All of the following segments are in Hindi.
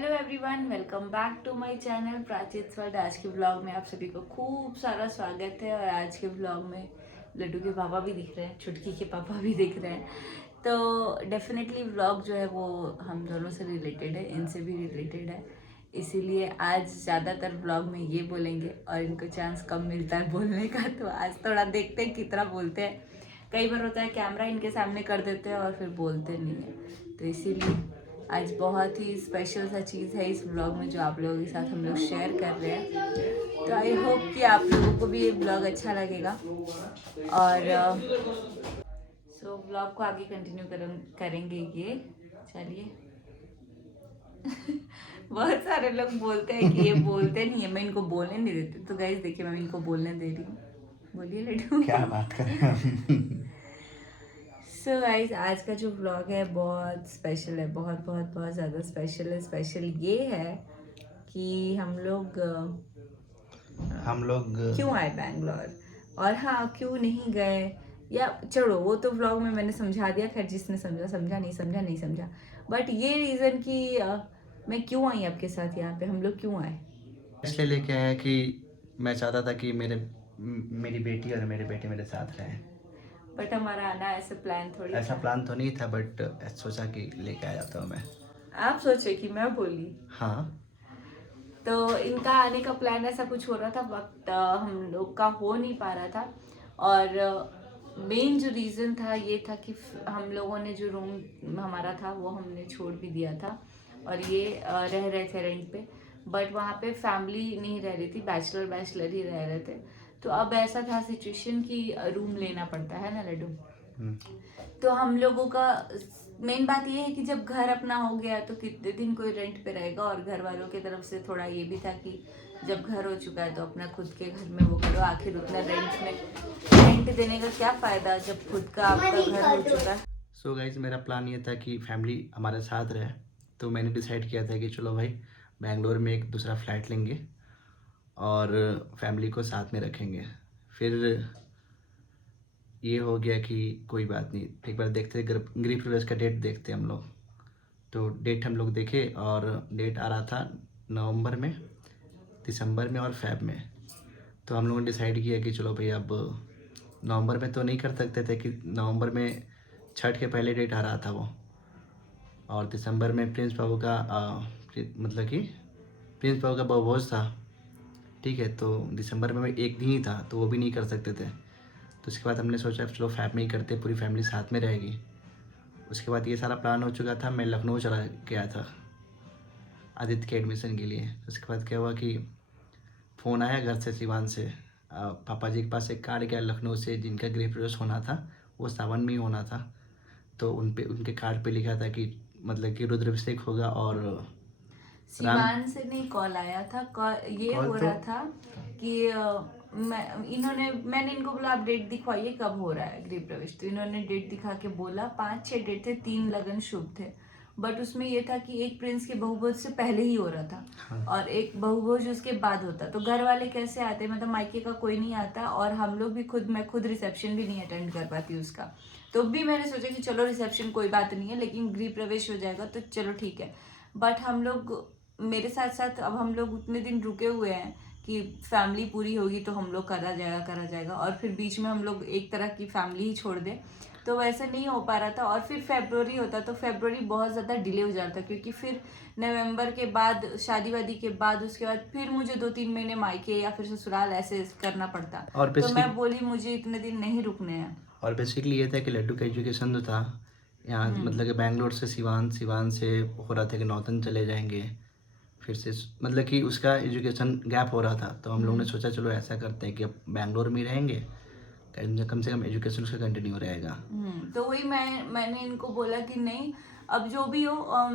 Hello everyone, welcome back to my channel Prachit world. आज के ब्लॉग में आप सभी को खूब सारा स्वागत है। और आज के ब्लॉग में लड्डू के पापा भी दिख रहे हैं, छुटकी के पापा भी दिख रहे हैं। तो डेफिनेटली ब्लॉग जो है वो हम दोनों से रिलेटेड है, इनसे भी रिलेटेड है। इसीलिए आज ज़्यादातर ब्लॉग में ये बोलेंगे और इनको चांस कम मिलता है बोलने का। तो आज थोड़ा देखते हैं कितना बोलते हैं। कई बार होता है कैमरा इनके सामने कर देते हैं और फिर बोलते नहीं है। तो इसीलिए आज बहुत ही स्पेशल सा चीज़ है इस ब्लॉग में जो आप लोगों के साथ हम लोग शेयर कर रहे हैं। तो आई होप कि आप लोगों को भी ये ब्लॉग अच्छा लगेगा। और सो ब्लॉग को आगे कंटिन्यू करेंगे ये। चलिए। बहुत सारे लोग बोलते हैं कि ये बोलते नहीं है, मैं इनको बोलने नहीं देती। तो गाइस देखिए, मैं इनको बोलने दे रही हूँ। बोलिए लड्डू, क्या बात कर रहे हैं। सो गाइस आज का जो व्लॉग है बहुत स्पेशल है, बहुत बहुत बहुत ज़्यादा स्पेशल है। स्पेशल ये है कि हम लोग क्यों आए बैंगलोर, और हाँ क्यों नहीं गए, या चलो वो तो व्लॉग में मैंने समझा दिया। खैर जिसने समझा समझा, नहीं समझा नहीं समझा। बट ये रीज़न कि मैं क्यों आई आपके साथ यहाँ पे, हम लोग क्यों आए। इसलिए लेके आया कि मैं चाहता था कि मेरी बेटी और मेरे बेटे मेरे साथ रहें। बट हमारा आना ऐसे प्लान थोड़ी ऐसा था। प्लान तो नहीं था, बट सोचा कि लेके आ जाता हूँ मैं। आप सोचे कि मैं बोली। हाँ। तो इनका आने का प्लान ऐसा कुछ हो रहा था, वक्त हम लोग का हो नहीं पा रहा था। और मेन जो रीज़न था ये था कि हम लोगों ने जो रूम हमारा था वो हमने छोड़ भी दिया था। और ये रह रहे थे रेंट पे। बट वहाँ पे फैमिली नहीं रह रही थी, बैचलर बैचलर ही रह रहे थे। तो अब ऐसा था सिचुएशन कि रूम लेना पड़ता है ना लड्डू। तो हम लोगों का मेन बात ये है कि जब घर अपना हो गया तो कितने दिन कोई रेंट पे रहेगा। और घर वालों की तरफ से थोड़ा ये भी था कि जब घर हो चुका है तो अपना खुद के घर में वो करो। आखिर उतना रेंट देने का क्या फ़ायदा जब खुद का आपका घर हो चुका है। सो गाइस मेरा प्लान ये था कि फैमिली हमारे साथ रहे। तो मैंने डिसाइड किया था कि चलो भाई, बेंगलोर में एक दूसरा फ्लैट लेंगे और फैमिली को साथ में रखेंगे। फिर ये हो गया कि कोई बात नहीं, एक बार देखते गृह प्रवेश का डेट देखते हम लोग। तो डेट हम लोग देखे और डेट आ रहा था नवंबर में, दिसंबर में और फ़ेब में। तो हम लोगों ने डिसाइड किया कि चलो भाई, अब नवंबर में तो नहीं कर सकते थे कि नवंबर में छठ के पहले डेट आ रहा था वो। और दिसंबर में प्रिंस बाबू का मतलब कि प्रिंस बाबू का बहुभोज था। ठीक है, तो दिसंबर में एक दिन ही था तो वो भी नहीं कर सकते थे। तो उसके बाद हमने सोचा चलो फ़ेब में ही करते, पूरी फैमिली साथ में रहेगी। उसके बाद ये सारा प्लान हो चुका था, मैं लखनऊ चला गया था आदित्य के एडमिशन के लिए। उसके बाद क्या हुआ कि फ़ोन आया घर से, सिवान से। पापा जी के पास एक कार्ड गया लखनऊ से, जिनका गृह प्रवेश होना था वो सावन में ही होना था। तो उनके कार्ड पे लिखा था कि मतलब कि रुद्राभिषेक होगा। और राम सिवान से नहीं कॉल आया था। ये कॉल हो तो रहा था कि मैंने इनको बोला आप डेट दिखवाइए कब हो रहा है गृह प्रवेश। तो इन्होंने डेट दिखा के बोला 5-6 डेट थे, 3 लगन शुभ थे। बट उसमें ये था कि एक प्रिंस के बहुभोज से पहले ही हो रहा था। हाँ। और एक बहुभोज उसके बाद होता। तो घर वाले कैसे आते, मतलब मायके का कोई नहीं आता। और हम लोग भी मैं खुद रिसेप्शन भी नहीं अटेंड कर पाती उसका। तो भी मैंने सोचा कि चलो रिसेप्शन कोई बात नहीं है, लेकिन गृह प्रवेश हो जाएगा तो चलो ठीक है। बट हम लोग मेरे साथ साथ अब हम लोग उतने दिन रुके हुए हैं कि फैमिली पूरी होगी तो हम लोग करा जाएगा। और फिर बीच में हम लोग एक तरह की फैमिली ही छोड़ दें तो वैसा नहीं हो पा रहा था। और फिर फेब्रुवरी होता तो फेब्रुवरी बहुत ज़्यादा डिले हो जाता, क्योंकि फिर नवंबर के बाद शादी वादी के बाद उसके बाद फिर मुझे 2-3 महीने मायके या फिर ससुराल ऐसे करना पड़ता। और तो मैं बेसिक बोली मुझे इतने दिन नहीं रुकने हैं। और बेसिकली ये था कि लड्डू का एजुकेशन जो था यहाँ, मतलब कि बैंगलोर से सिवान, सिवान से हो रहा था कि नौतन चले जाएंगे। फिर से मतलब कि उसका एजुकेशन गैप हो रहा था। तो हम लोगों ने सोचा चलो ऐसा करते हैं कि अब बैंगलोर में ही रहेंगे, कम से कम एजुकेशन उसका कंटिन्यू रहेगा। तो वही मैंने इनको बोला कि नहीं, अब जो भी हो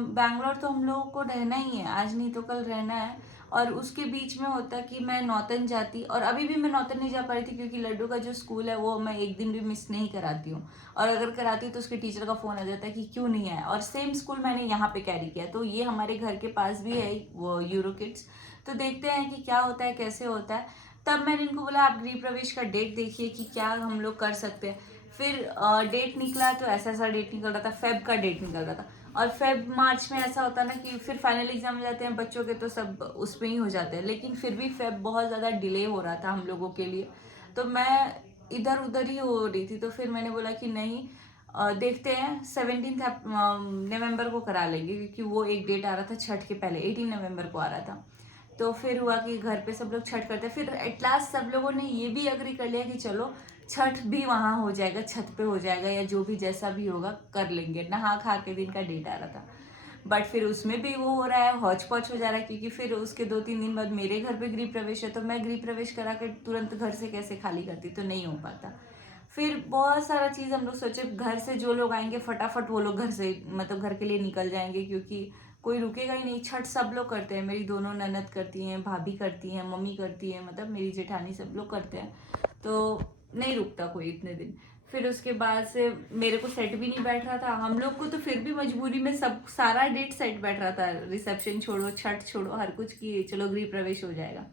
बैंगलोर तो हम लोगों को रहना ही है, आज नहीं तो कल रहना है। और उसके बीच में होता कि मैं नौतन जाती, और अभी भी मैं नौतन नहीं जा पा रही थी क्योंकि लड्डू का जो स्कूल है वो मैं एक दिन भी मिस नहीं कराती हूँ। और अगर कराती हूँ तो उसके टीचर का फ़ोन आ जाता है कि क्यों नहीं आया। और सेम स्कूल मैंने यहाँ पे कैरी किया, तो ये हमारे घर के पास भी है वो यूरो किड्स। तो देखते हैं कि क्या होता है, कैसे होता है। तब मैंने इनको बोला आप गृह प्रवेश का डेट देखिए कि क्या हम लोग कर सकते हैं। फिर डेट निकला तो ऐसा डेट निकल रहा था, फेब का डेट निकल रहा था। और फेब मार्च में ऐसा होता है ना कि फिर फाइनल एग्जाम हो जाते हैं बच्चों के, तो सब उसमें ही हो जाते हैं, लेकिन फिर भी फेब बहुत ज़्यादा डिले हो रहा था हम लोगों के लिए, तो मैं इधर उधर ही हो रही थी। तो फिर मैंने बोला कि नहीं, देखते हैं 17 नवंबर को करा लेंगे, क्योंकि वो एक डेट आ रहा था छठ के पहले, 18 नवंबर को आ रहा था। तो फिर हुआ कि घर पे सब लोग छठ करते हैं, फिर एट लास्ट सब लोगों ने ये भी अग्री कर लिया कि चलो छठ भी वहाँ हो जाएगा, छत पे हो जाएगा, या जो भी जैसा भी होगा कर लेंगे। नहा खा के दिन का डेट आ रहा था, बट फिर उसमें भी वो हो रहा है, हौच पौच हो जा रहा है, क्योंकि फिर उसके 2-3 दिन बाद मेरे घर पे गृह प्रवेश है, तो मैं गृह प्रवेश करा के तुरंत घर से कैसे खाली करती, तो नहीं हो पाता। फिर बहुत सारा चीज़ हम लोग सोचे, घर से जो लोग आएंगे फटाफट वो लोग घर से मतलब घर के लिए निकल जाएंगे, क्योंकि कोई रुकेगा ही नहीं। छठ सब लोग करते हैं, मेरी दोनों ननद करती हैं, भाभी करती हैं, मम्मी करती हैं, मतलब मेरी जेठानी सब लोग करते हैं, तो नहीं रुकता कोई इतने दिन। फिर उसके बाद से मेरे को सेट भी नहीं बैठ रहा था, हम लोग को तो फिर भी मजबूरी में सब सारा डेट सेट बैठ रहा था, रिसेप्शन छोड़ो, छठ छोड़ो, हर कुछ की चलो गृह प्रवेश हो जाएगा।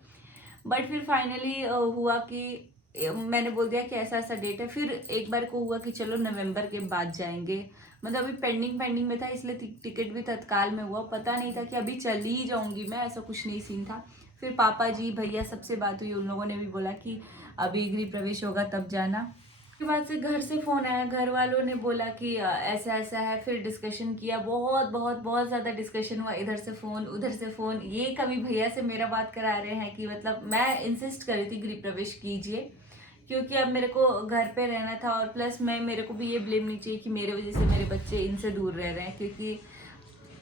बट फिर फाइनली हुआ कि मैंने बोल दिया कि ऐसा ऐसा डेट है। फिर एक बार को हुआ कि चलो नवंबर के बाद जाएंगे, मतलब अभी पेंडिंग में था, इसलिए टिकट भी तत्काल में हुआ, पता नहीं था कि अभी चली ही जाऊंगी मैं, ऐसा कुछ नहीं सीन था। फिर पापा जी भैया सबसे बात हुई, उन लोगों ने भी बोला कि अभी गृह प्रवेश होगा तब जाना। उसके बाद से घर से फोन आया, घर वालों ने बोला कि ऐसा ऐसा है। फिर डिस्कशन किया, बहुत बहुत बहुत ज्यादा डिस्कशन हुआ, इधर से फोन उधर से फोन, ये कभी भैया से मेरा बात करा रहे हैं कि मतलब मैं इंसिस्ट कर रही थी गृह प्रवेश कीजिए, क्योंकि अब मेरे को घर पे रहना था, और प्लस मेरे को भी ये ब्लेम नहीं चाहिए कि मेरे वजह से मेरे बच्चे इनसे दूर रह रहे हैं, क्योंकि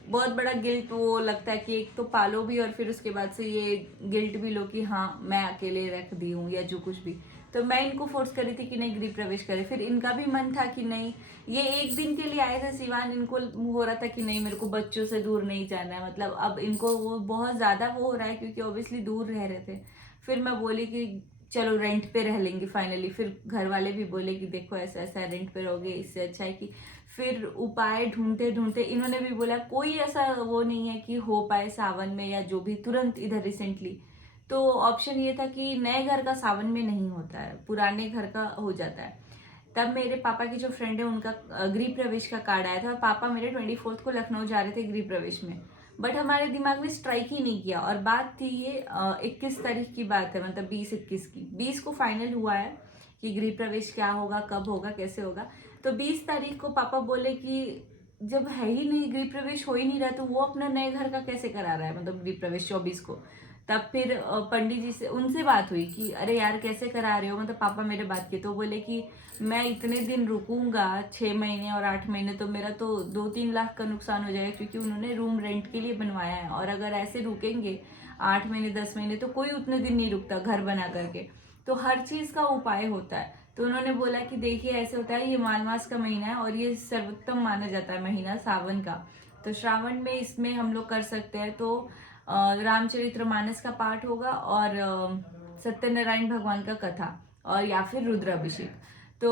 बहुत बड़ा गिल्ट वो लगता है कि एक तो पालो भी और फिर उसके बाद से ये गिल्ट भी लो कि हाँ मैं अकेले रख दी हूँ या जो कुछ भी। तो मैं इनको फोर्स करी थी कि नहीं गृह प्रवेश करे, फिर इनका भी मन था कि नहीं, ये एक दिन के लिए आए थे सिवान, इनको हो रहा था कि नहीं मेरे को बच्चों से दूर नहीं जाना है, मतलब अब इनको वो बहुत ज्यादा वो हो रहा है, क्योंकि ऑब्वियसली दूर रह रहे थे। फिर मैं बोली कि चलो रेंट पे रह लेंगे फाइनली। फिर घर वाले भी बोले कि देखो ऐसा ऐसा रेंट पे रहोगे, इससे अच्छा है कि फिर उपाय ढूंढते ढूंढते इन्होंने भी बोला कोई ऐसा वो नहीं है कि हो पाए सावन में या जो भी तुरंत इधर रिसेंटली। तो ऑप्शन ये था कि नए घर का सावन में नहीं होता है, पुराने घर का हो जाता है। तब मेरे पापा की जो फ्रेंड है उनका गृह प्रवेश का कार्ड आया था, और पापा मेरे 24 को लखनऊ जा रहे थे गृह प्रवेश में, बट हमारे दिमाग में स्ट्राइक ही नहीं किया। और बात थी ये 21 तारीख की बात है, मतलब 20-21 की, 20 को फाइनल हुआ है कि गृह प्रवेश क्या होगा, कब होगा, कैसे होगा। तो 20 तारीख को पापा बोले कि जब है ही नहीं, गृह प्रवेश हो ही नहीं रहा, तो वो अपना नए घर का कैसे करा रहा है, मतलब गृह प्रवेश 24 को। तब फिर पंडित जी से उनसे बात हुई कि अरे यार कैसे करा रहे हो, मतलब पापा मेरे बात किए, तो बोले कि मैं इतने दिन रुकूंगा, 6 महीने और 8 महीने, तो मेरा तो 2-3 लाख का नुकसान हो जाएगा, क्योंकि उन्होंने रूम रेंट के लिए बनवाया है, और अगर ऐसे रुकेंगे 8 महीने 10 महीने तो कोई उतने दिन नहीं रुकता घर बना करके। तो हर चीज का उपाय होता है। तो उन्होंने बोला कि देखिए ऐसे होता है, ये मालमास का महीना है और ये सर्वोत्तम माना जाता है महीना सावन का, तो श्रावण में इसमें हम लोग कर सकते हैं। तो रामचरितमानस का पाठ होगा और सत्यनारायण भगवान का कथा, और या फिर रुद्राभिषेक। तो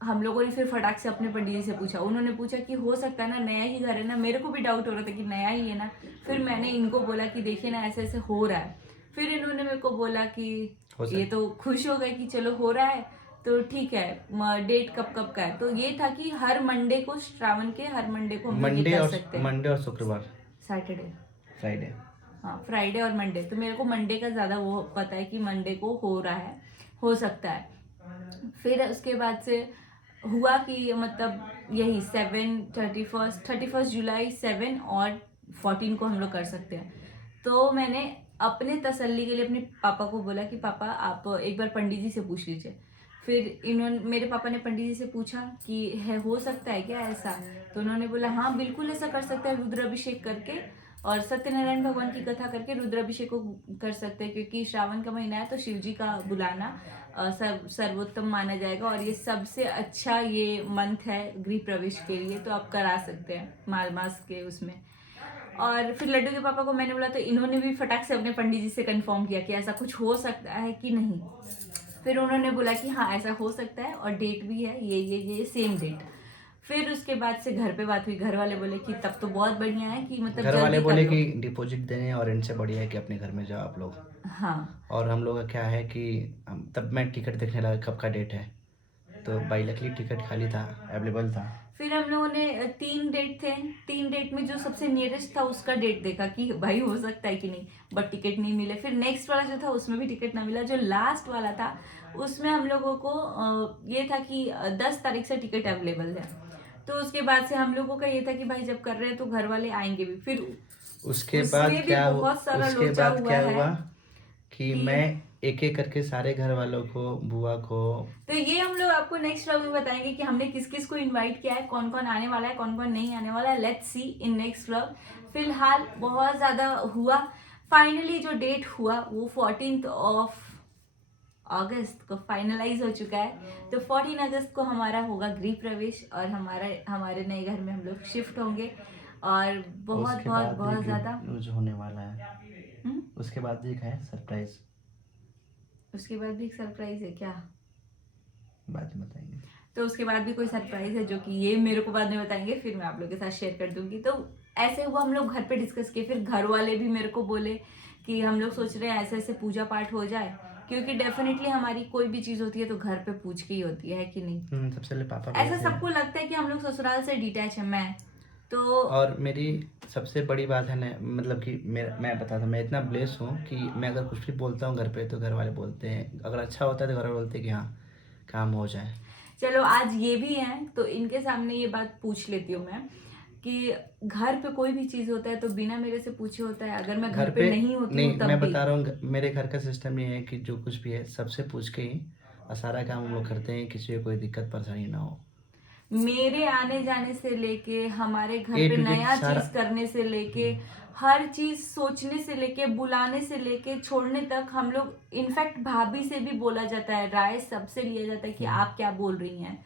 हम लोगों ने फिर फटाक से अपने पंडित जी से पूछा, उन्होंने पूछा कि हो सकता है ना, नया ही घर है ना, मेरे को भी डाउट हो रहा था कि नया ही है ना। फिर मैंने इनको बोला कि देखिए ना ऐसे ऐसे हो रहा है। फिर इन्होंने मेरे को बोला कि ये तो खुश हो गए कि चलो हो रहा है, तो ठीक है, डेट कब कब का है। तो ये था कि हर मंडे को, श्रावण के हर मंडे को हम लोग ये कर सकते हैं। मंडे और शुक्रवार, सैटरडे, फ्राइडे। हाँ फ्राइडे और मंडे, तो मेरे को मंडे का ज़्यादा वो पता है कि मंडे को हो रहा है, हो सकता है। फिर उसके बाद से हुआ कि मतलब यही 31 जुलाई 7 और 14 को हम लोग कर सकते हैं। तो मैंने अपने तसल्ली के लिए अपने पापा को बोला कि पापा आप एक बार पंडित जी से पूछ लीजिए। फिर इन्होंने, मेरे पापा ने पंडित जी से पूछा कि है हो सकता है क्या ऐसा, तो उन्होंने बोला हाँ बिल्कुल ऐसा कर सकते हैं, रुद्राभिषेक करके और सत्यनारायण भगवान की कथा करके रुद्राभिषेक को कर सकते हैं, क्योंकि श्रावण का महीना है तो शिव जी का बुलाना सर्वोत्तम माना जाएगा, और ये सबसे अच्छा ये मंथ है गृह प्रवेश के लिए, तो आप करा सकते हैं माल मास के उसमें। और फिर लड्डू के पापा को मैंने बोला, तो इन्होंने भी फटाक से अपने पंडित जी से कंफर्म किया कि ऐसा कुछ हो सकता है कि नहीं। फिर उन्होंने बोला कि हाँ ऐसा हो सकता है, और डेट भी है ये सेम डेट। फिर उसके बाद से घर पे बात हुई, घर वाले बोले कि तब तो बहुत बढ़िया है कि मतलब घर वाले जल्दी बोले कर लो। कि डिपॉजिट देने और इनसे बढ़िया है कि अपने घर में जाओ आप लोग। हाँ और हम लोग का क्या है कि तब मैं टिकट देखने लगा कब का डेट है, तो बाई लकली टिकट खाली था, अवेलेबल था। फिर हम लोगों ने 3 डेट थे, 3 डेट में जो सबसे नियरेस्ट था उसका डेट देखा कि भाई हो सकता है कि नहीं, बट टिकट नहीं मिले। फिर नेक्स्ट वाला जो था उसमें भी टिकट ना मिला। जो लास्ट वाला था उसमें हम लोगों को ये था कि 10 तारीख से टिकट अवेलेबल है। तो उसके बाद से हम लोगों का ये था कि भाई जब कर रहे हैं तो घर वाले आएंगे भी। फिर उसके बाद उसमें भी क्या बहुत सारा उसके लोचा बाद हुआ क्या है हुआ कि कि मैं एक एक करके सारे घर वालों को, बुआ को, तो ये हम लोग आपको नेक्स्ट व्लॉग में बताएंगे कि हमने किस किस को इनवाइट किया है, कौन कौन आने वाला है, कौन कौन नहीं आने वाला है। Let's see in next vlog. फिलहाल बहुत ज्यादा हुआ। फाइनली जो डेट हुआ वो 14 अगस्त को फाइनलाइज हो चुका है। तो 14 अगस्त को हमारा होगा गृह प्रवेश और हमारे नए घर में हम लोग शिफ्ट होंगे। और बहुत उसके बहुत बाद बहुत भी ज्यादा कुछ होने वाला है। उसके बाद भी एक है सरप्राइज, उसके बाद भी एक सरप्राइज है क्या? बाद में बताएंगे। तो उसके बाद भी कोई सरप्राइज है जो कि ये मेरे को बाद में बताएंगे, फिर मैं आप लोगों के साथ शेयर कर दूंगी। तो ऐसे हुआ, हम लोग घर पे डिस्कस किए। फिर घर वाले भी मेरे को बोले कि हम लोग सोच रहे हैं ऐसे ऐसे पूजा पाठ हो जाए, क्योंकि डेफिनेटली हमारी कोई भी चीज होती है तो घर पे पूछ के ही होती है कि नहीं। सबसे पहले पापा ऐसा बोले सबको थे। लगता है कि हम लोग ससुराल से डिटैच है। मैं तो और मेरी सबसे बड़ी बात है ना, मतलब कि मैं बताता, मैं इतना ब्लेस हूँ कि मैं अगर कुछ भी बोलता हूँ घर पे तो घर वाले बोलते हैं, अगर अच्छा होता है तो घर वाले बोलते हैं कि हाँ काम हो जाए। चलो आज ये भी है तो इनके सामने ये बात पूछ लेती हूँ मैं कि घर पे कोई भी चीज होता है तो बिना मेरे से पूछे होता है। अगर मैं घर पे नहीं होती हूँ नहीं, तब मैं भी बता रहा हूँ, मेरे घर का सिस्टम ये है कि जो कुछ भी है सबसे पूछ के ही और सारा काम हम लोग करते हैं, किसी को कोई दिक्कत परेशानी ना हो। मेरे आने जाने से लेके हमारे घर ए पे टू जेड नया सारा। चीज करने से लेके हर चीज सोचने से लेके बुलाने से लेके छोड़ने तक हम लोग, इनफैक्ट भाभी से भी बोला जाता है, राय सबसे लिया जाता है कि आप क्या बोल रही हैं।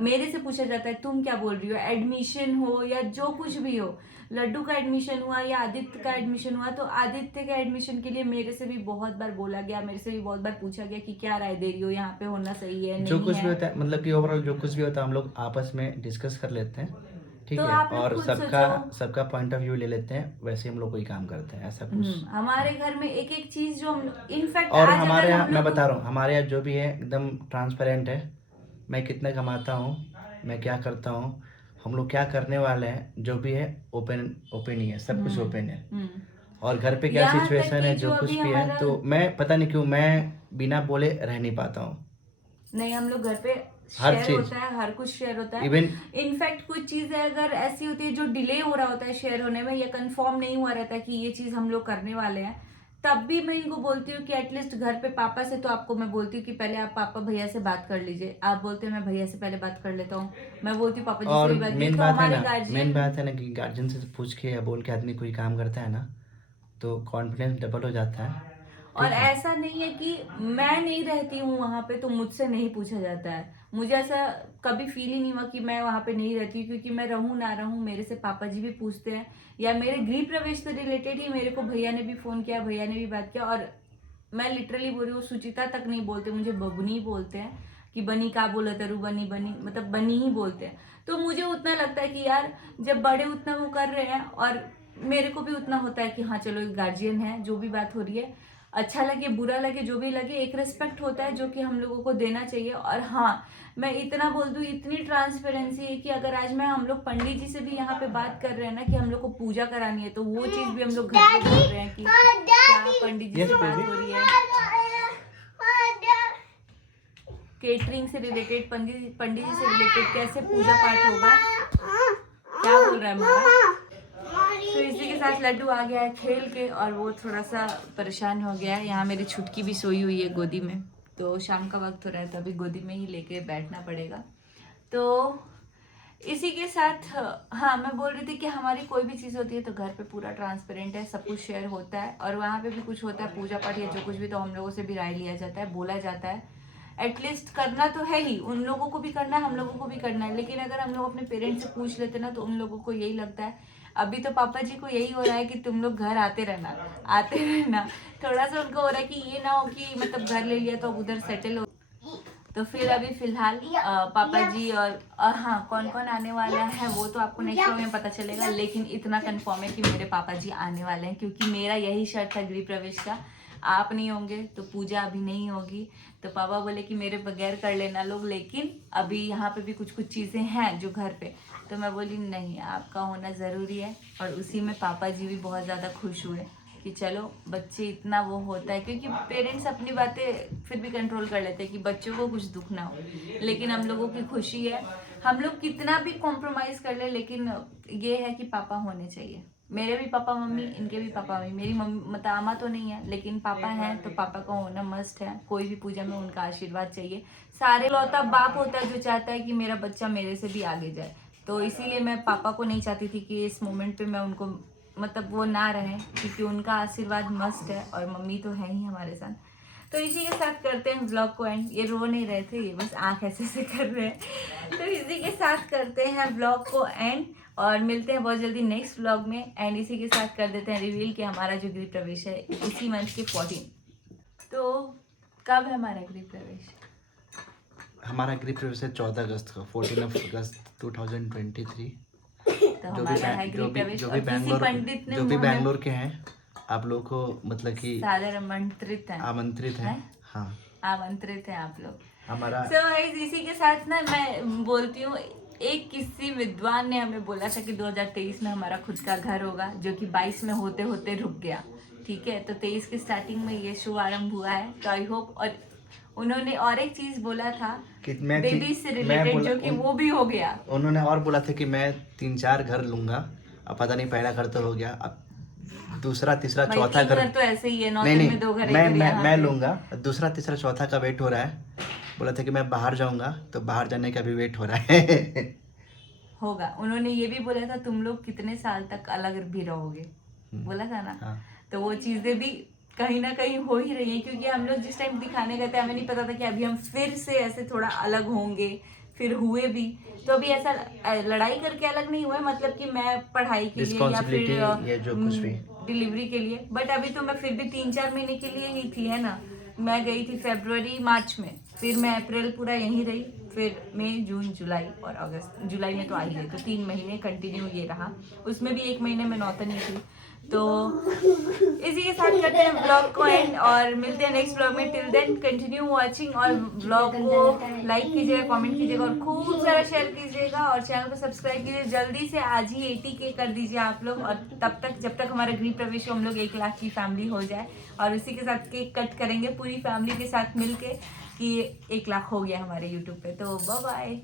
मेरे से पूछा जाता है तुम क्या बोल रही हो, एडमिशन हो या जो कुछ भी हो। लड्डू का एडमिशन हुआ या आदित्य का एडमिशन हुआ तो आदित्य के एडमिशन के लिए मेरे से भी बहुत बार बोला गया, मेरे से भी बहुत बार पूछा गया कि क्या राय दे रही हो, यहाँ पे होना सही है जो नहीं कुछ भी है। होता है, मतलब कि ओवरऑल जो कुछ भी होता है हम लोग आपस में डिस्कस कर लेते हैं, ठीक तो है, आप लोग और खुद सबका सोचो। सबका पॉइंट ऑफ व्यू ले लेते हैं, वैसे हम लोग कोई काम करते हैं, ऐसा कुछ। हमारे घर में एक एक चीज जो हम, इनफैक्ट और आज हमारे अगर यहाँ हम मैं लोग बता रहा हूँ, हमारे यहाँ जो भी है एकदम ट्रांसपेरेंट है। मैं कितना कमाता हूँ, मैं क्या करता हूँ, हम लोग क्या करने वाले हैं, जो भी है ओपन ओपन ही है, सब कुछ ओपन है। और घर पे क्या यहाँ तक सिचुएशन कि है, जो जो कुछ अभी भी है, हमारा, तो मैं पता नहीं क्यों मैं बिना बोले रह नहीं पाता हूँ। नहीं हम लोग घर पे हर शेयर चीज, होता है, हर कुछ शेयर होता है। इवन इनफैक्ट कुछ चीजें अगर ऐसी होती है जो डिले हो रहा होता है शेयर होने में या कंफर्म नहीं हुआ रहता है कि ये चीज हम लोग करने वाले हैं, तब भी मैं इनको बोलती हूँ कि एटलीस्ट घर पे पापा से तो आपको मैं बोलती हूँ कि पहले आप पापा भैया से बात कर लीजिए। आप बोलते हैं मैं भैया से पहले बात कर लेता हूँ, मैं बोलती हूँ पापा जी से और भी बात, ये मेन तो बात है हमारे ना, मेन गार्जियन। बात है ना कि गार्जियन से पूछ के या बोल के आदमी कोई काम करता है ना तो कॉन्फिडेंस डबल हो जाता है, और ठीक है। ऐसा नहीं है कि मैं नहीं रहती हूँ वहां पे तो मुझसे नहीं पूछा जाता है। मुझे ऐसा कभी फील ही नहीं हुआ कि मैं वहां पे नहीं रहती हूँ, क्योंकि मैं रहूं ना रहूं मेरे से पापा जी भी पूछते हैं। या मेरे गृह प्रवेश से रिलेटेड ही मेरे को भैया ने भी फोन किया, भैया ने भी बात किया। और मैं लिटरली बोल रही हूँ, सुचिता तक नहीं बोलते, मुझे बबनी बोलते हैं कि बनी का बोला तरु, बनी बनी मतलब बनी ही बोलते हैं। तो मुझे उतना लगता है कि यार जब बड़े उतना वो कर रहे हैं और मेरे को भी उतना होता है कि हाँ चलो एक गार्जियन है, जो भी बात हो रही है, अच्छा लगे बुरा लगे जो भी लगे, एक रिस्पेक्ट होता है जो कि हम लोगों को देना चाहिए। और हाँ मैं इतना बोल दूं, इतनी ट्रांसपेरेंसी है कि अगर आज मैं, हम लोग पंडित जी से भी यहाँ पे बात कर रहे हैं ना कि हम लोग को पूजा करानी है, तो वो चीज भी हम लोग घर पे बोल रहे हैं कि क्या पंडित जी से बात हो रही है, केटरिंग से रिलेटेड, पंडित जी से रिलेटेड कैसे पूजा पाठ होगा। क्या बोल रहा है हमारा। तो इसी के साथ लड्डू आ गया है खेल के और वो थोड़ा सा परेशान हो गया है। यहाँ मेरी छुटकी भी सोई हुई है गोदी में, तो शाम का वक्त हो रहा है तो अभी गोदी में ही लेके बैठना पड़ेगा। तो इसी के साथ हाँ मैं बोल रही थी कि हमारी कोई भी चीज़ होती है तो घर पे पूरा ट्रांसपेरेंट है, सब कुछ शेयर होता है। और वहाँ पे भी कुछ होता है पूजा पाठ या जो कुछ भी, तो हम लोगों से भी राय लिया जाता है, बोला जाता है। एटलीस्ट करना तो है ही, उन लोगों को भी करना है, हम लोगों को भी करना है। लेकिन अगर हम लोग अपने पेरेंट्स से पूछ लेते ना तो उन लोगों को यही लगता है, अभी तो पापा जी को यही हो रहा है कि तुम लोग घर आते रहना आते रहना। थोड़ा सा उनको हो रहा है कि ये ना हो कि मतलब घर ले लिया तो अब उधर सेटल हो। तो फिर अभी फिलहाल पापा जी और हाँ कौन कौन आने वाला है वो तो आपको नेक्स्ट व्लॉग में पता चलेगा। लेकिन इतना कंफर्म है कि मेरे पापा जी आने वाले हैं, क्योंकि मेरा यही शर्त था गृह प्रवेश का। आप नहीं होंगे तो पूजा अभी नहीं होगी। तो पापा बोले कि मेरे बगैर कर लेना लोग, लेकिन अभी यहाँ पे भी कुछ कुछ चीज़ें हैं जो घर पे। तो मैं बोली नहीं, आपका होना ज़रूरी है। और उसी में पापा जी भी बहुत ज़्यादा खुश हुए कि चलो बच्चे इतना वो होता है, क्योंकि पेरेंट्स अपनी बातें फिर भी कंट्रोल कर लेते हैं कि बच्चों को कुछ दुख ना हो, लेकिन हम लोगों की खुशी है। हम लोग कितना भी कॉम्प्रोमाइज़ कर ले, लेकिन ये है कि पापा होने चाहिए। मेरे भी पापा मम्मी, इनके भी पापा मम्मी। मेरी मम्मी मामा तो नहीं है, लेकिन पापा हैं तो पापा का होना मस्ट है। कोई भी पूजा में उनका आशीर्वाद चाहिए। सारे लौता बाप होता है जो चाहता है कि मेरा बच्चा मेरे से भी आगे जाए। तो इसीलिए मैं पापा को नहीं चाहती थी कि इस मोमेंट पे मैं उनको मतलब वो ना रहे, क्योंकि उनका आशीर्वाद मस्ट है और मम्मी तो है ही हमारे साथ। तो इसी के साथ करते हैं व्लॉग को एंड। ये रो नहीं रहे थे, ये बस आँख ऐसे से कर रहे हैं। तो इसी के साथ करते हैं व्लॉग को एंड और मिलते हैं बहुत जल्दी नेक्स्ट व्लॉग में। एंड इसी के साथ कर देते हैं रिवील कि हमारा जो गृह प्रवेश है इसी मंथ के 14। तो कब है हमारा गृह प्रवेश? हमारा गृह प्रवेश है 14 अगस्त को, 14 अगस्त 2023। तो हमारा है गृह प्रवेश। जो और भी किसी पंडित ने जो भी हमें बैंगलोर के हैं, आप लोग को मतलब कि सादर आमंत्रित है। हाँ, आमंत्रित है आप लोग। हमारा इसी के साथ ना मैं बोलती हूँ, एक किसी विद्वान ने हमें बोला था कि 2023 में हमारा खुद का घर होगा, जो कि 22 में होते होते रुक गया। ठीक है, तो 23 की स्टार्टिंग में ये शो आरंभ हुआ है। तो आई होप। और उन्होंने और एक चीज बोला था कि बेबी से रिलेटेड, जो कि वो भी हो गया। उन्होंने और बोला था कि मैं 3-4 घर लूंगा। अब पता नहीं, पहला घर तो हो गया, अब दूसरा तीसरा चौथा घर तो ऐसे ही है। नहीं, में 2 घर मैं लूंगा। दूसरा तीसरा चौथा का वेट हो रहा है। बोला था कि मैं बाहर जाऊंगा, तो बाहर जाने का भी वेट हो रहा है। होगा। उन्होंने ये भी बोला था तुम लोग कितने साल तक अलग भी रहोगे, बोला था ना। हाँ। तो वो चीजें भी कहीं ना कहीं हो ही रही है, क्योंकि हम लोग जिस टाइम दिखाने गए थे हमें नहीं पता था कि अभी हम फिर से ऐसे थोड़ा अलग होंगे। फिर हुए भी। तो अभी ऐसा लड़ाई करके अलग नहीं हुए, मतलब कि मैं पढ़ाई के लिए या फिर ये जो कुछ भी डिलीवरी के लिए। बट अभी तो मैं फिर भी 3-4 महीने के लिए ही थी, है ना। मैं गई थी फरवरी मार्च में, फिर मैं अप्रैल पूरा यहीं रही, फिर मई जून जुलाई और अगस्त। जुलाई में तो आई है, तो 3 महीने कंटिन्यू ये रहा। उसमें भी 1 महीने में नौतनी थी। तो इसी के साथ करते हैं ब्लॉग को एंड और मिलते हैं नेक्स्ट ब्लॉग में। टिल देन कंटिन्यू वॉचिंग और ब्लॉग को लाइक कीजिएगा, कमेंट कीजिएगा और खूब सारा शेयर कीजिएगा और चैनल को सब्सक्राइब कीजिए। जल्दी से आज ही 80K कर दीजिए आप लोग। और तब तक, जब तक हमारा गृह प्रवेश हो, हम लोग 1 लाख की फैमिली हो जाए। और इसी के साथ केक कट करेंगे पूरी फैमिली के साथ मिलके कि 1 लाख हो गया हमारे यूट्यूब पे। तो बाय बाय।